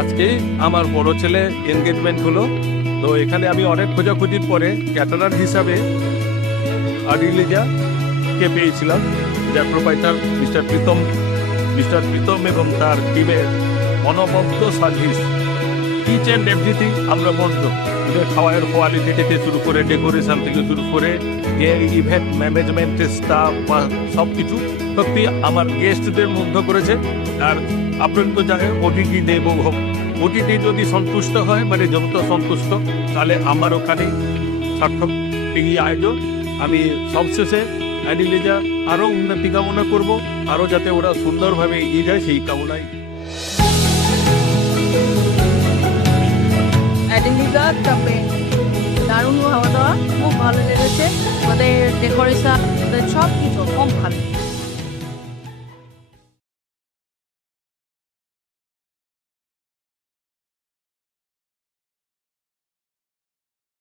আজকে আমার বড় ছেলে এনগেজমেন্ট হলো। তো এখানে আমি অনেক খোঁজাখুঁজির পরে ক্যাটারার হিসাবে আদিলিজা কে পেয়েছিলাম, যার প্রোপাইটার মিস্টার প্রীতম এবং তার টিমের অনবদ্য সার্ভিস। ইচ অ্যান্ড এভরিথিং আমরা বন্ধ, খাওয়ার কোয়ালিটি থেকে শুরু করে ডেকোরেশন থেকে শুরু করে ইভেন্ট ম্যানেজমেন্টের স্টাফ বা সব কিছু সত্যি আমার গেস্টদের মুগ্ধ করেছে। আর আপনার তো জানেন ওটিটি দেবভোগ, ওটিটি যদি সন্তুষ্ট হয় মানে যত সন্তুষ্ট, তাহলে আমার ওখানে সার্থক এই আয়োজন। আমি সবশেষে অ্যাডিলিজা আরও উন্নতি কামনা করব, আরও যাতে ওরা সুন্দরভাবে এগিয়ে যায় সেই কামনাই। অ্যাডিলিজা চাপে দারুণ খাওয়া দাওয়া, খুব ভালো লেগেছে। ওদের ডেকোরেশন, ওদের সব কিছু খুব ভালো।